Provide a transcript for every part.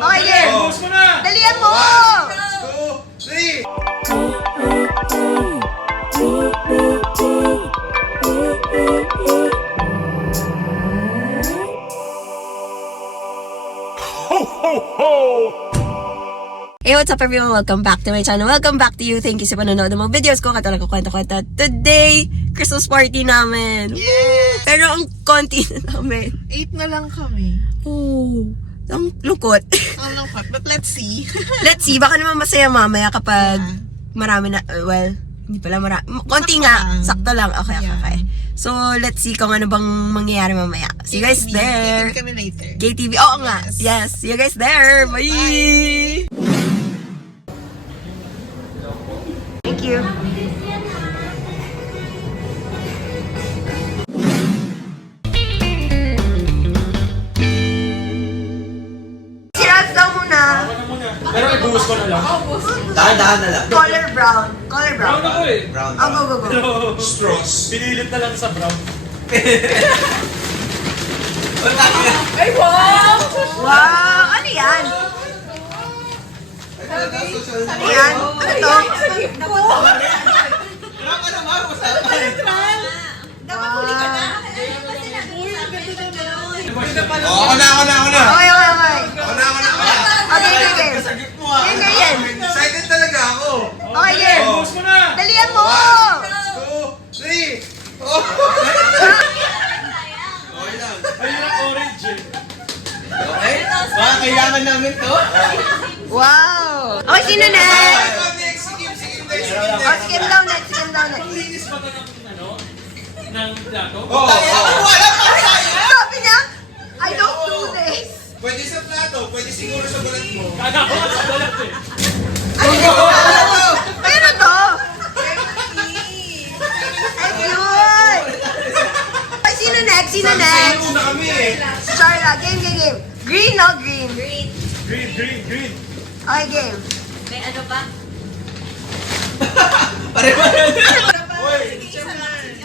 Okay, game. Post mo na! Dalihan mo! 1, 2, 3! Hey, what's up everyone? Welcome back to my channel. Welcome back to you. Thank you sa panonood ng mga videos ko. Katulad ko kwento-kwento. Today, Christmas party namin. Yes! Pero ang konti na namin. 8 na lang kami. Oh, ang lungkot. Ang lungkot. But let's see. Let's see, baka naman masaya mamaya kapag marami na, well, hindi pala marami. Konti Sakto nga, lang. sakto lang. Okay, okay, Yeah. okay. So, let's see kung ano bang mangyayari mamaya. See you guys there. Kami kami later. GayTV. Oo nga. Yes. Yes. See you guys there. Bye. Bye. Thank you. Sirap daw muna. Pero ibuhos ko na lang. Dahan-dahan na lang. Color brown. Color brown. Brown ako eh. Brown. Oh, go, go, go. Pero Straws. pinilit na lang sa brown. Wala ka. Wow! Ano yan? Ano yan? Ano to? Ako na. Okay, okay, okay. Ako na. Okay, game, game. Kasagip mo ah. Game, game. Excited talaga ako. Okay, game. Post mo na! Dalihan mo! 1, 2, 3. Oh. Okay lang. Ayun ang orange eh. Okay? Baka kailangan namin to. Wow! Okay, sino next? Next, sige. Oh, skim down next, skim down next. Linis ba ito ng ano? Ng plato? Oh. Wala pa sa'yo. Sabi niya, I don't do this. Pwede sa plato, pwede siguro sa balat mo. Kagawa ka sa balat eh. Ayun na to. Ay, cute. Ay, sino next? Sino next? Una kami eh. Si Charla. Game, game, game. Green, no? Green. Green. Okay, game. May ano pa?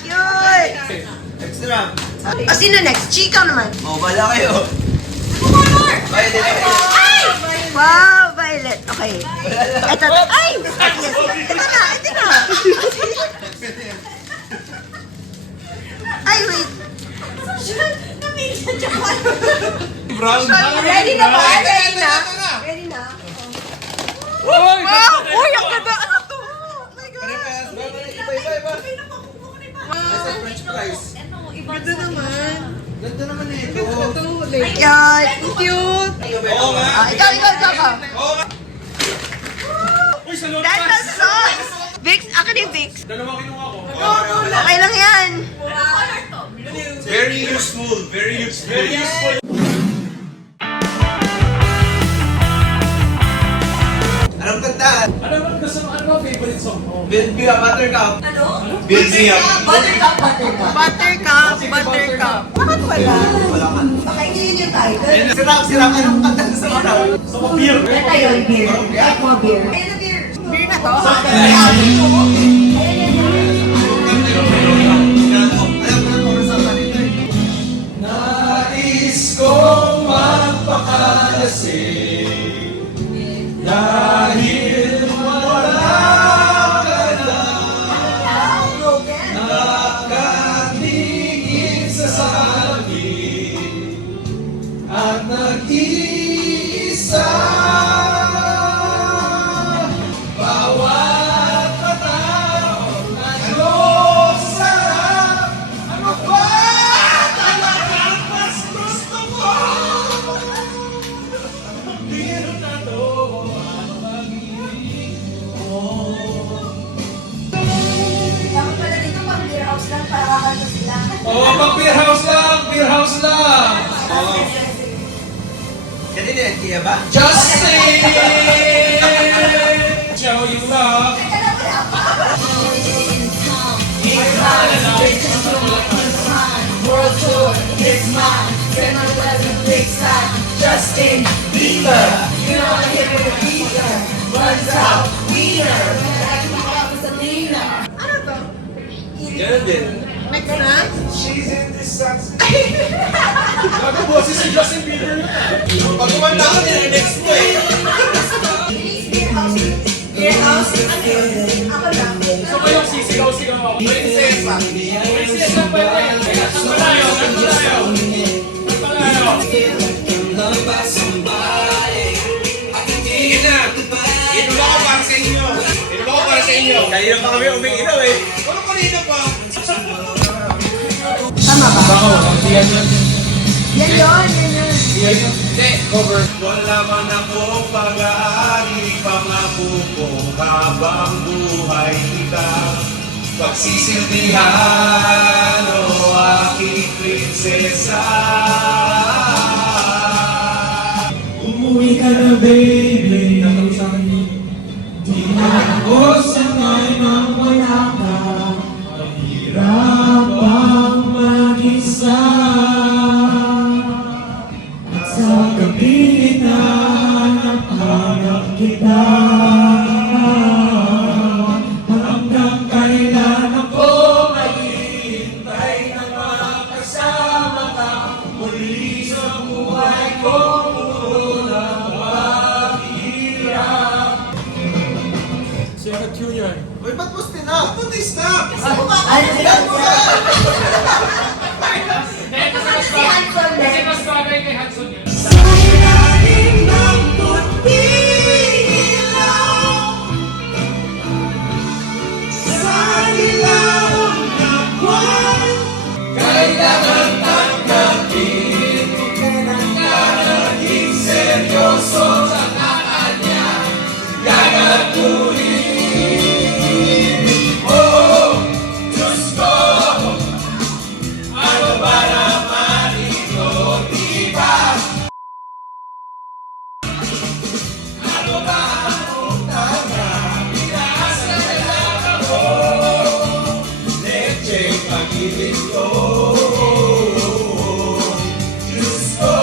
Cute. Extra. Oh, sino next? Chica naman. Oh, bala kayo. Pwede na kayo. Wow, Violet. Okay. Ito. Ay! Yes. Ito na. Ay, wait. Brown. Ready na ba? Ready na? Ready na? Uy! Wow! Uy, ang ganda! Oh my God! Iba. Nasa French fries. Ganda naman. Ganda naman eh ito. Yan. Cute. Oo nga. Ah, ikaw. Oo nga. Uy, sa loob That's pa! the sauce! Vicks, akin yung Vicks. Dalawa kinuha ko. Okay lang yan. Very useful. Very useful. Anong kanta? Ano ba gusto mo? Ano ba favorite song mo? Build me up, Buttercup. Ano? Build me up. Buttercup. Bakit wala? Wala ka. Okay, hindi yung title. Sira ka ng kanta sa araw. Sa mga beer. Ito yun, beer. Like mo, beer. Beer na to? Nais kong magpakalasing dahil wala ka na nakatingin sa salamin at nag-iisa bawat mata ano sarap ano ba talagang mas gusto mo biro na to ang pag-ibig mo. Dapat pala dito pang beer house lang para kakanta sila. Oh, pag beer house lang. Kanina yan, kaya ba? Just say show you love. World tour, it's mine. Spend my pleasant big time. Justin Bieber. You know I hit with a beater. Runs out, wiener. Back to my office, Alina. Ganun din. Next na? She's in this sucks. Gago boses si Justin Bieber yun. Pag kumanta ko, next mo Kanina pa kami umiinom eh. Ano kanina pa? Tama ba? Baka walang tiyan yan. Yan yun, yan yun. Hindi, cover. Wala man ako pag-aari, pangako ko habang buhay kita. Pagsisilbihan, o aking prinsesa. Umuwi ka na, baby. Di na ako sanay nang wala ka. Ang hirap ang mag-isa. At sa gabi na hanap kita. Hanggang kailan ako maghihintay na makasama ka. Muli sa buhay ko, puro na paghihirap. Second tune yan. Uy, ba't mo stinap? Ba't mo stinap? Ano yan? Kasi mas bagay kay Hudson yun. Sa ilalim ng puti-ilaw, sa ilaw ng buwan, Kailangan tanggapin na naging seryoso sa kanya. Gagaguhin. Oh, Diyos ko, ano ba naman ito, di ba? Ano ba ang utang na pinaasa na lang ako? Leche pag-ibig ko. Diyos ko,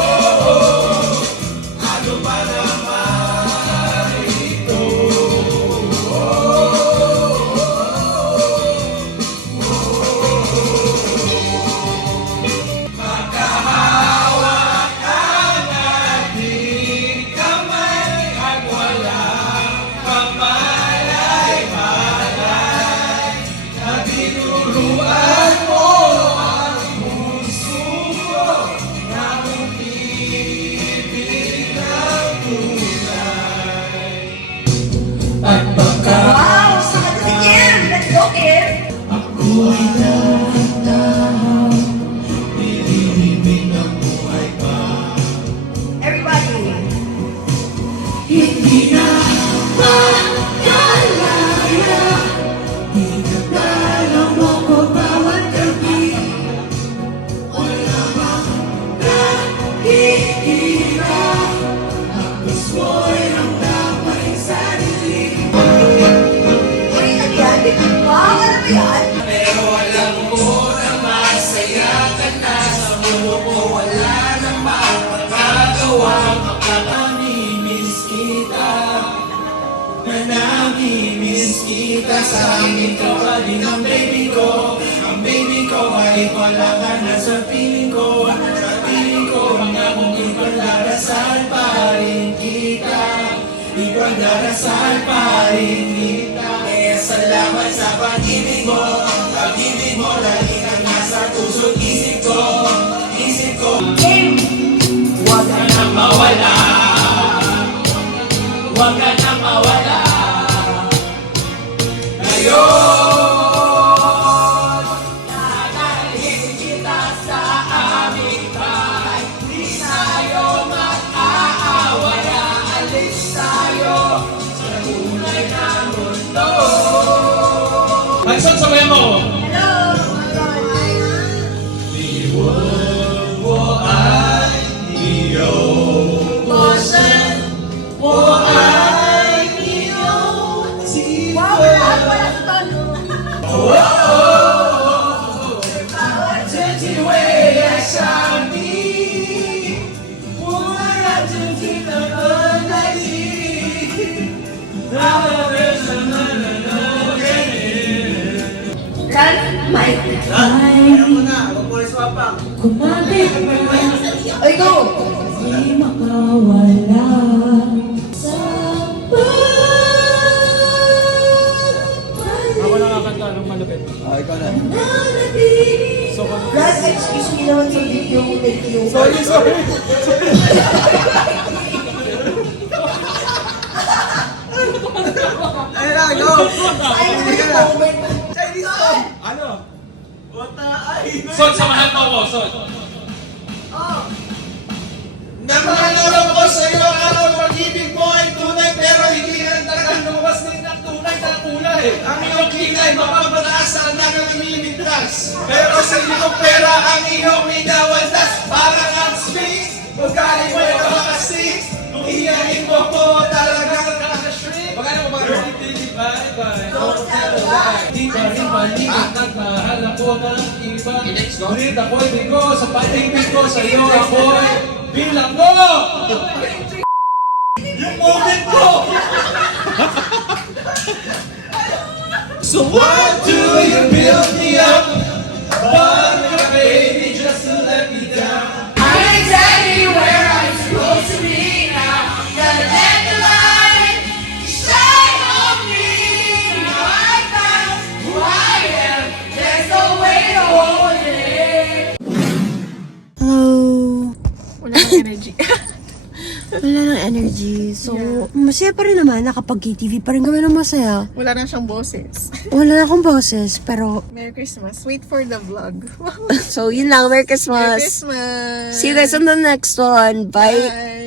ano ba naman ito? Magkahawakan natin kamay at walang kamalay-malay na tinuruan mo ang puso ko na umibig ng tunay. At baka Wow! Saka to si Kim! Let's go, Kim! ako'y dahan-dahan, nililibing ng buhay pa. Everybody! Hindi na makalaya, dinadala mo ko bawat gabi. Wala bang nakikita, ang gusto'y ramdam ay sarili. Uy, ano yan? Wow, ano ba yan? pero alam ko na masaya ka na sa mundo ko. Wala namang magagawa Namimiss kita, na namimiss kita. Sa amin ka pa din ang baby ko. Ang baby ko kahit wala ka na sa piling ko. Sa piling ko ang akong ipagdarasal pa rin kita. Ipagdarasal pa rin kita. Kaya salamat sa pag-ibig mo. Pag-ibig mo lagi kang nasa puso't isip ko. Isip ko. Kim! Huwag ka nang mawala. Huwag ka nang mawala. Ngayon, dadalhin kita sa aming bahay. Di tayo mag-aawala. Alis tayo sa tunay na mundo. Hanson, sabayan mo! Hello! Wow! Wala sa tono! Chan, Mike. kumapit Oy, go! di makawala sa Ako nakakanta ng malupit. pagpapalagay. So, Brad, excuse me naman sa video ko. Thank you. sorry. Ay, Son, samahan mo ako, Son. Namahal ko sa iyo, araw pag-ibig mo ay tunay, pero hindi lang talaga lumabas din ng tunay na kulay. Ang iyong kilay, mapapataas na namimiligtas. Pero sa iyong pera, ang iyong minawandas, parang ang Sphinx. Pagkain mo yung mga six, kung iyahin mo ko, talagang nakashrink. Magkano mo ba? Bye-bye. Don't tell a lie. Di pa rin maligit, nagmahal ako ng iba. Ngunit ako'y bigo, sa pag-ibig ko sa'yo ako'y bilang ko! Yung moment ko! So why do you build me up? But baby, just to let me down. I'm exactly where I'm supposed to be now. Gotta let the light shine on me. Now I found who I am. There's no way to hold it. Hello. Wala kang energy. Wala nang energy. So, masaya pa rin naman na kapag KTV pa rin kami ng masaya. Wala na siyang boses. Wala na akong boses, pero Merry Christmas. Wait for the vlog. so yun lang. Merry Merry Christmas. Christmas. See you guys on the next one. Bye. Bye.